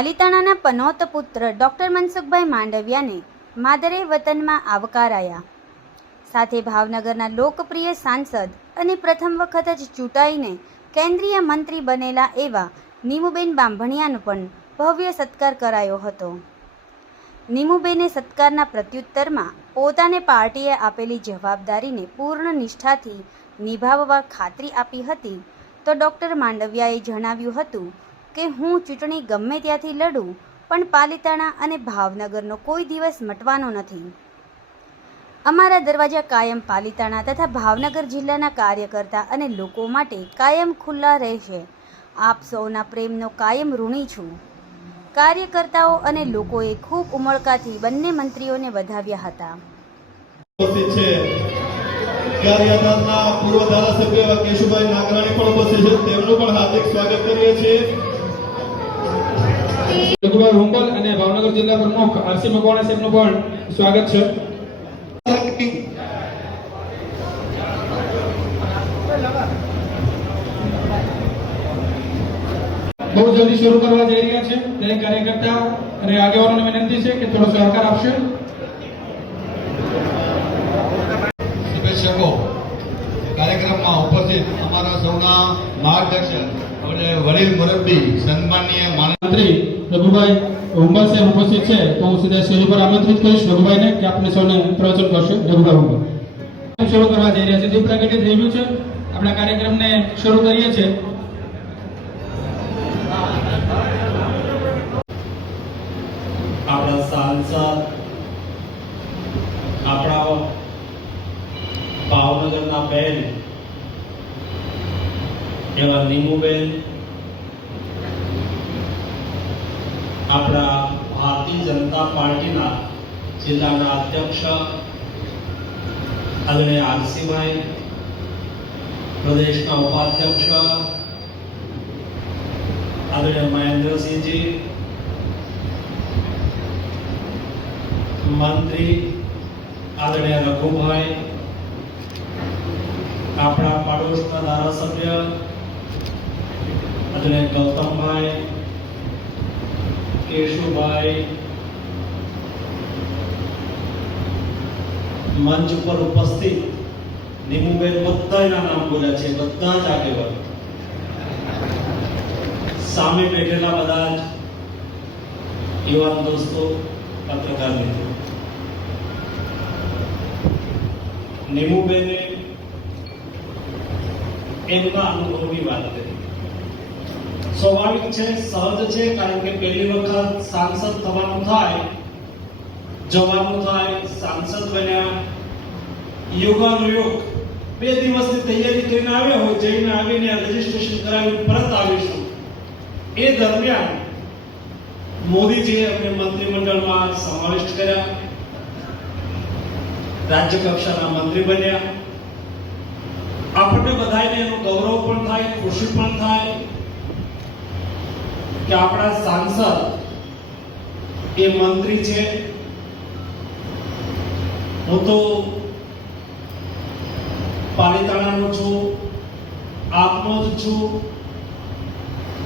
પાલિતાણાના પનોત પુત્ર ડૉક્ટર મનસુખભાઈ માંડવિયાને માદરે વતનમાં આવકારાયા. સાથે ભાવનગરના લોકપ્રિય સાંસદ અને પ્રથમ વખત જ ચૂંટાઈને કેન્દ્રીય મંત્રી બનેલા એવા નીમુબેન બાંભણિયાનો પણ ભવ્ય સત્કાર કરાયો હતો. નીમુબેને સત્કારના પ્રત્યુત્તરમાં પોતાને પાર્ટીએ આપેલી જવાબદારીને પૂર્ણ નિષ્ઠાથી નિભાવવા ખાતરી આપી હતી. તો ડૉક્ટર માંડવિયાએ જણાવ્યું હતું કે હું ચૂંટણી ગમે ત્યાંથી લડું, પણ પાલિતાણા અને ભાવનગરનો કોઈ દિવસ મટવાનો નથી. અમારા દરવાજા કાયમ પાલિતાણા તથા ભાવનગર જિલ્લાના કાર્યકર્તા અને લોકો માટે કાયમ ખુલ્લા રહેશે. આપ સૌના પ્રેમનો કાયમ ઋણી છું. કાર્યકર્તાઓ અને લોકોએ ખૂબ ઉમળકાથી બંને મંત્રીઓને વધાવ્યા હતા. કાર્યકર્તાના પૂર્વ ધારાસભ્ય કેશુભાઈ નાગરાણી પણ ઉપસ્થિત છે, તેમનું પણ હાર્દિક સ્વાગત કરીએ છીએ. રઘુભાઈ હુંબલ અને ભાવનગર જિલ્લા પ્રમુખ આરસી મકવાણા સાહેબનું પણ સ્વાગત છે. બહુ જલ્દી શરૂ કરવા જઈ રહ્યા છે. દરેક કાર્યકર્તા અને આગેવાનોને વિનંતી છે કે થોડો સહકાર આપશે. શુભેચ્છકો કાર્યક્રમમાં ઉપસ્થિત અમારા સૌના માર્ગદર્શન અને વડીલ મુરબ્બી સન્માનીય મંત્રી રઘુભાઈ હુંબલ સાહેબ ઉપસ્થિત છે, તો હું સીધા સ્ટેજ પર આમંત્રિત કરીશ રઘુભાઈને કે આપણે સૌને પ્રવચન કરશે. રઘુભાઈ હુંબલ શરૂ કરવા જઈ રહ્યા છે. દીપ પ્રાગટ્ય થઈ ગયું છે. આપણા કાર્યક્રમને શરૂ કરીએ છીએ. આપણા સાંસદ, આપણા ભાવનગરના બેન એવા નીમુબેન, આપણા ભારતીય જનતા પાર્ટીના જિલ્લાના અધ્યક્ષ આદરણીય આરસીભાઈ, પ્રદેશના ઉપાધ્યક્ષ આદરણીય મહેન્દ્રસિંહજી, મંત્રી આદરણીય રઘુભાઈ, આપણા પાડોશના ધારાસભ્ય આદરણીય ગૌતમભાઈ, કેશુભાઈ, મંચ ઉપર ઉપસ્થિત નીમુબેન, બધાના નામ બોલ્યા છે, બધા જ આગેવાન, સામે બેઠેલા બધા જ યુવાન દોસ્તો, પત્રકાર મિત્રો, નીમુબેને એમના અનુભવની વાત કરી. સ્વાભાવિક છે, સહજ છે, કારણ કે પહેલી વખત સાંસદ થવાનું થાય, જવાનું થાય, સાંસદ બન્યા, યુગાનુયુગ 2 દિવસની તૈયારી કરીને આવ્યા હોય, જઈને આવીને રજીસ્ટ્રેશન કરાવીને પરત આવીશું. એ દરમિયાન મોદીજીએ અમને મંત્રીમંડળમાં સમાવિષ્ટ કર્યા, રાજ્ય કક્ષાના મંત્રી બન્યા. આપણને બધાને એનું ગૌરવ પણ થાય, ખુશી પણ થાય કે આપણા સાંસદ એ મંત્રી છે. હું તો પાલિતાણાનો છું, આપનો જ છું,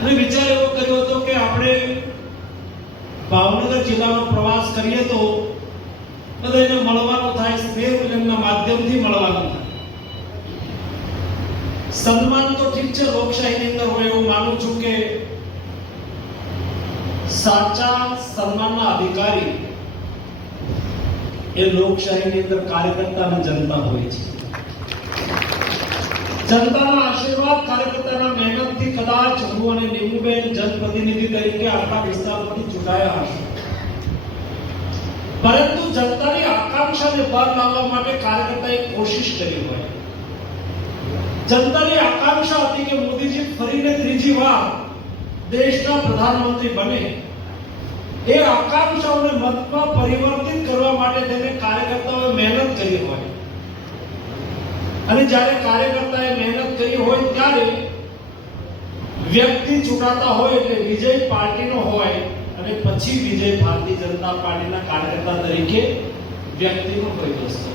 અને વિચાર એવો કર્યો હતો કે આપણે ભાવનગર જિલ્લાનો પ્રવાસ કરીએ તો બધાને મળવાનું થાય, સ્નેહ મિલનના માધ્યમથી મળવાનું થાય. સન્માન તો ઠીક છે, લોકશાહીની અંદર હોય એવું માનું છું કે સાચા સન્માનના અધિકારી એ લોકશાહીની અંદર કાર્યકર્તા અને જનતા હોય છે. જનતાના આશીર્વાદ, કાર્યકર્તાના મહેનતથી કદાચ હું અને નીમુબેન જનપ્રતિનિધિ તરીકે આપણા વિસ્તારમાંથી ચૂંટાયા હશે, પરંતુ જનતાની આકાંક્ષાને બહાર લાવવા માટે કાર્યકર્તાએ કોશિશ કરી હોય. જનતાની આકાંક્ષા હતી કે મોદીજી ફરીને ત્રીજી વાર દેશના પ્રધાનમંત્રી બને. એ આકાંક્ષાઓને મતમાં પરિવર્તિત કરવા માટે તેને કાર્યકર્તાઓએ મહેનત કરી હોય, અને જ્યારે કાર્યકર્તાએ મહેનત કરી હોય ત્યારે વ્યક્તિ ચૂંટાતા હોય એટલે વિજય પાર્ટીનો હોય, અને પછી વિજય ભારતીય જનતા પાર્ટીના કાર્યકર્તા તરીકે વ્યક્તિનો હોય. દોસ્તો,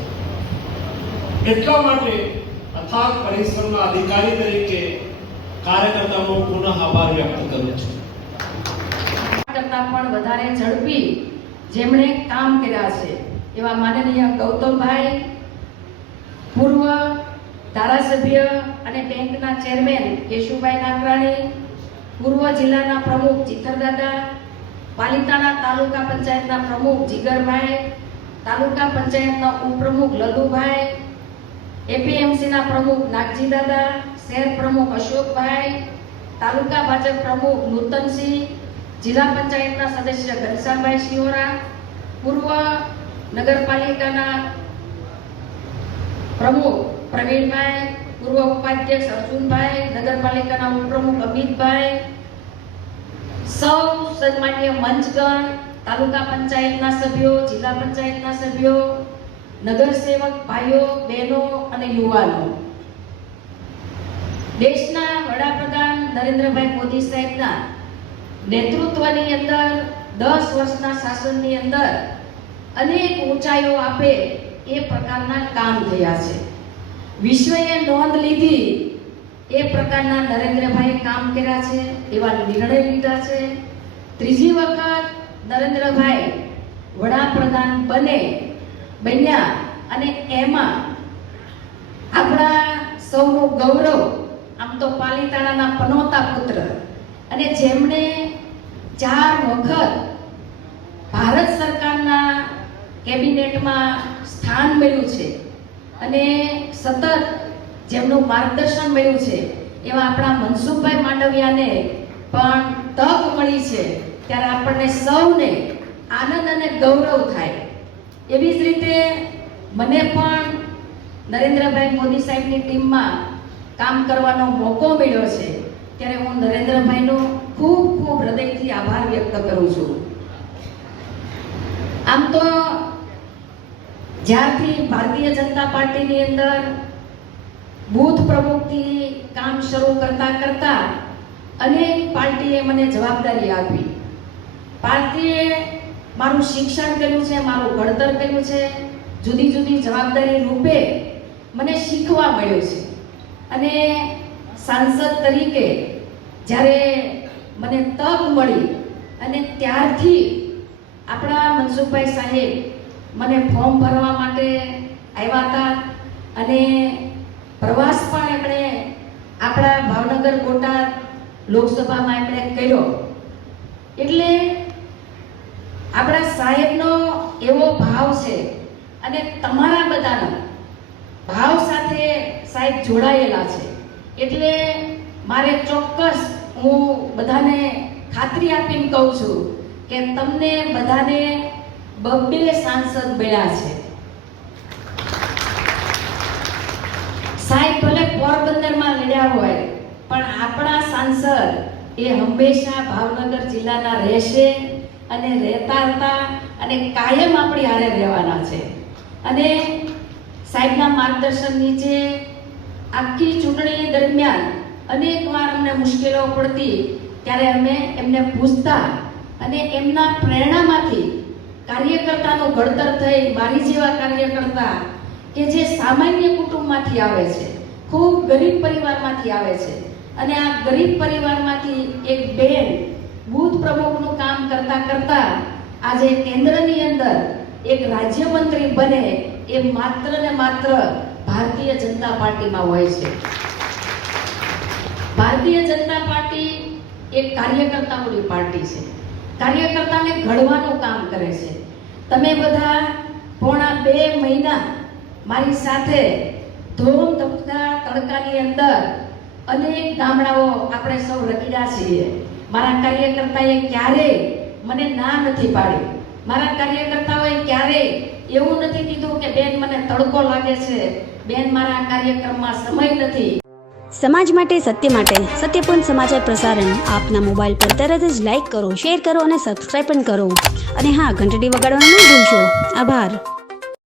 એટલા માટે અથાગ પરિશ્રમના અધિકારી તરીકે કાર્યકર્તાનો પુનઃ આભાર વ્યક્ત કરું છું. કરતાં પણ વધારે ઝડપી જેમણે કામ કર્યા છે એવા માનનીય ગૌતમભાઈ, પૂર્વ ધારાસભ્ય અને બેંકના ચેરમેન કેશુભાઈ નાગરાણી, પૂર્વ જિલ્લાના પ્રમુખ ચિત્તરદાદા, પાલિતાણા તાલુકા પંચાયતના પ્રમુખ જીગરભાઈ, તાલુકા પંચાયતના ઉપપ્રમુખ લલુભાઈ, એપીએમસીના પ્રમુખ નાગજી દાદા, શહેર પ્રમુખ અશોકભાઈ, તાલુકા ભાજપ પ્રમુખ નૂતનસિંહ, જિલ્લા પંચાયતના સદસ્ય ઘનશ્યામભાઈ શિહોરા, પૂર્વ નગરપાલિકાના પ્રમુખ પ્રવીણભાઈ, પૂર્વ ઉપાધ્યક્ષ અર્જુનભાઈ, નગરપાલિકાના ઉપપ્રમુખ અમિતભાઈ, સૌ સન્માનીય મંચગણ, તાલુકા પંચાયતના સભ્યો, જિલ્લા પંચાયતના સભ્યો, નગરસેવક ભાઈઓ, બહેનો અને યુવાનો, દેશના વડાપ્રધાન નરેન્દ્રભાઈ મોદી સાહેબના નેતૃત્વની અંદર 10 વર્ષના શાસનની અંદર અનેક ઊંચાઈઓ આપે એ પ્રકારના કામ થયા છે. વિશ્વએ નોંધ લીધી એ પ્રકારના નરેન્દ્રભાઈએ કામ કર્યા છે, એવા નિર્ણય લીધા છે. ત્રીજી વખત નરેન્દ્રભાઈ વડાપ્રધાન બન્યા અને એમાં આપણા સૌનું ગૌરવ, આમ તો પાલિતાણાના પનોતા પુત્ર અને જેમણે 4 વખત ભારત સરકારના કેબિનેટમાં સ્થાન મળ્યું છે અને સતત જેમનું માર્ગદર્શન મળ્યું છે એવા આપણા મનસુખભાઈ માંડવિયાને પણ તક મળી છે, ત્યારે આપણને સૌને આનંદ અને ગૌરવ થાય. એવી જ રીતે મને પણ નરેન્દ્રભાઈ મોદી સાહેબની ટીમમાં કામ કરવાનો મોકો મળ્યો છે, ત્યારે હું નરેન્દ્રભાઈનો ખૂબ ખૂબ હૃદયથી આભાર વ્યક્ત કરું છું. આમ તો જ્યારથી ભારતીય જનતા પાર્ટીની અંદર બૂથ પ્રમુખથી કામ શરૂ કરતા અનેક પાર્ટીએ મને જવાબદારી આપી. પાર્ટીએ મારું શિક્ષણ કર્યું છે, મારું ઘડતર કર્યું છે, જુદી જુદી જવાબદારી રૂપે મને શીખવા મળ્યું છે. અને સાંસદ તરીકે જ્યારે મને તક મળી અને ત્યારથી આપણા મનસુખભાઈ સાહેબ મને ફોર્મ ભરવા માટે આવ્યા હતા અને પ્રવાસ પણ એમણે આપણા ભાવનગર બોટાદ લોકસભામાં એમણે કર્યો. એટલે આપણા સાહેબનો એવો ભાવ છે અને તમારા બધાનો ભાવ સાથે સાહેબ જોડાયેલા છે. એટલે મારે ચોક્કસ હું બધાને ખાતરી આપીને કહું છું કે તમને બધાને 2 સાંસદ મળ્યા છે. સાહેબ ભલે પોરબંદરમાં લડ્યા હોય પણ આપણા સાંસદ એ હંમેશા ભાવનગર જિલ્લાના રહેશે અને રહેતા હતા અને કાયમ આપણી હારે રહેવાના છે. અને સાહેબના માર્ગદર્શન નીચે આખી ચૂંટણી દરમિયાન અનેક વાર અમને મુશ્કેલીઓ પડતી ત્યારે અમે એમને પૂછતા અને એમના પ્રેરણામાંથી કાર્યકર્તાનું ઘડતર થઈ મારી જેવા કાર્યકર્તા કે જે સામાન્ય કુટુંબમાંથી આવે છે, ખૂબ ગરીબ પરિવારમાંથી આવે છે અને આ ગરીબ પરિવારમાંથી એક બેન બૂથ પ્રમુખનું કામ કરતા આજે કેન્દ્રની અંદર એક રાજ્યમંત્રી બને એ માત્ર ને માત્ર ભારતીય જનતા પાર્ટીમાં હોય છે. ભારતીય જનતા પાર્ટી એક કાર્યકર્તાઓની પાર્ટી છે, કાર્યકર્તાને ઘડવાનું કામ કરે છે. તમે બધા પોણા 2 મહિના મારી સાથે ધોમ ધપતા તડકાની અંદર અનેક ગામડાઓ આપણે સૌ રખડ્યા છીએ. મારા કાર્યકર્તાએ ક્યારેય મને ના નથી પાડી. મારા કાર્યકર્તાઓએ ક્યારેય એવું નથી કીધું કે બેન મને તડકો લાગે છે, બેન મારા કાર્યક્રમમાં સમય નથી. સમાજ માટે, સત્યપૂર્ણ સમાચાર પ્રસારણ આપના મોબાઈલ પર તરત જ લાઈક કરો, શેર કરો અને સબસ્ક્રાઈબ પણ કરો. અને હા, ઘંટડી વગાડવાનું ન ભૂલશો. આભાર.